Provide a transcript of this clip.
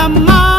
tan mal.